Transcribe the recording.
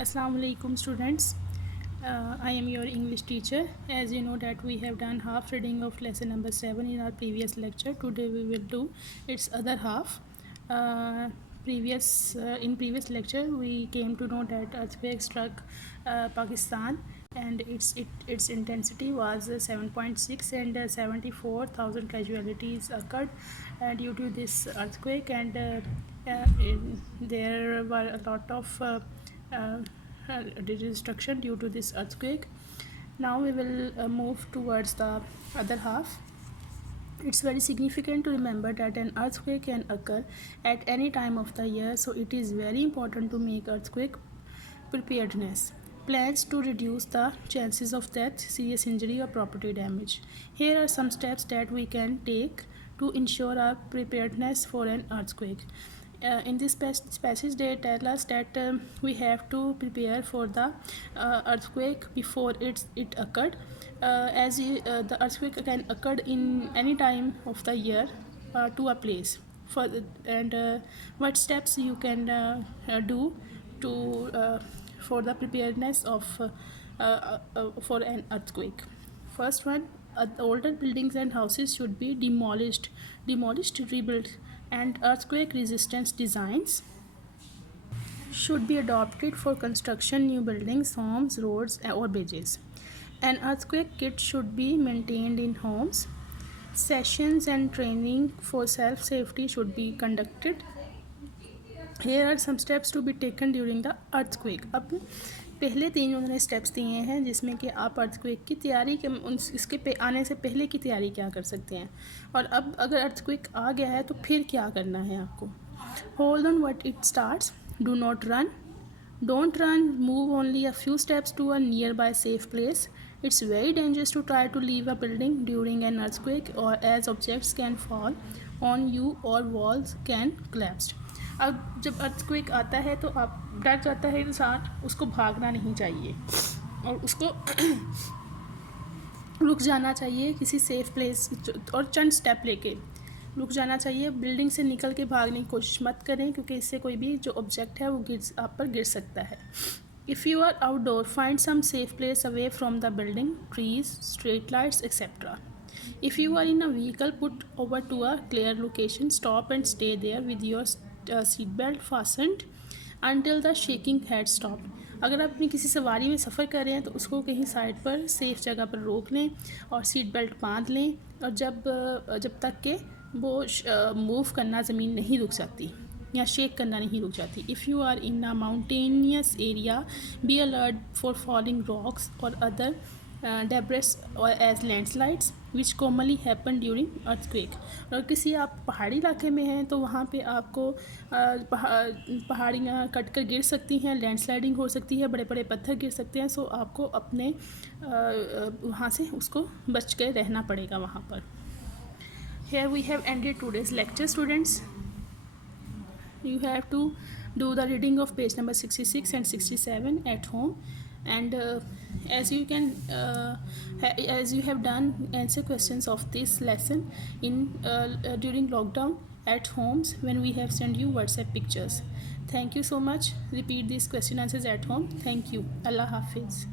Assalamu alaikum students. I am your English teacher. As you know that we have done half reading of lesson number 7 in our previous lecture. Today we will do its other half. In previous lecture we came to know that earthquake struck Pakistan and its intensity was 7.6 and 74,000 casualties occurred due to this earthquake, and there were a lot of uh, destruction due to this earthquake. Now we will move towards the other half. It's very significant to remember that an earthquake can occur at any time of the year, so it is very important to make earthquake preparedness plans to reduce the chances of death, serious injury, or property damage. Here are some steps that we can take to ensure our preparedness for an earthquake. In this passage they tell us that we have to prepare for the earthquake before it occurred, the earthquake can occur in any time of the year to a place and what steps you can do to for the preparedness of for an earthquake. First one, older buildings and houses should be demolished, rebuilt, and earthquake resistance designs should be adopted for construction new buildings, homes, roads, or bridges. An earthquake kit should be maintained in homes. Sessions and training for self safety should be conducted. Here are some steps to be taken during the earthquake. अब पहले 3 उन्होंने steps दिए हैं जिसमें कि आप earthquake की तैयारी के इसके आने से पहले की तैयारी क्या कर सकते हैं, और अब अगर अर्थक्वेक आ गया है तो फिर क्या करना है आपको. Hold on what it starts, do not run, don't run, move only a few steps to a nearby safe place. It's very dangerous to try to leave a building during an earthquake, or as objects can fall on you or walls can collapse. अब जब earthquake आता है तो आप डर जाता है इंसान, उसको भागना नहीं चाहिए और उसको रुक जाना चाहिए किसी सेफ प्लेस और चंद स्टेप लेके रुक जाना चाहिए. बिल्डिंग से निकल के भागने की कोशिश मत करें क्योंकि इससे कोई भी जो ऑब्जेक्ट है वो आप पर गिर सकता है. If you are outdoor, find some safe place away from the building, trees, street lights, etc. If you are in a vehicle, put over to a clear location, stop and stay there with your seat belt fastened until the shaking had stopped. अगर आप अपनी किसी सवारी में सफ़र कर रहे हैं तो उसको कहीं साइड पर सेफ जगह पर रोक लें और सीट बेल्ट बांध लें, और जब तक के वो मूव करना ज़मीन नहीं रुक जाती या शेक करना नहीं रुक जाती. If you are in a mountainous area, be alert for falling rocks और अदर डेब्रिस और as landslides which commonly happen during earthquake. और किसी आप पहाड़ी इलाके में हैं तो वहाँ पे आपको पहाड़ियाँ कट कर गिर सकती हैं, लैंडस्लाइडिंग हो सकती है, बड़े बड़े पत्थर गिर सकते हैं. सो आपको अपने वहाँ से उसको बच के रहना पड़ेगा वहाँ पर. Here we have ended today's lecture, students. You have to do the reading of page number 66 and 67 at home, and as you have done answer questions of this lesson in during lockdown at homes when we have sent you WhatsApp pictures. Thank you so much. Repeat these question answers at home. Thank you. Allah Hafiz.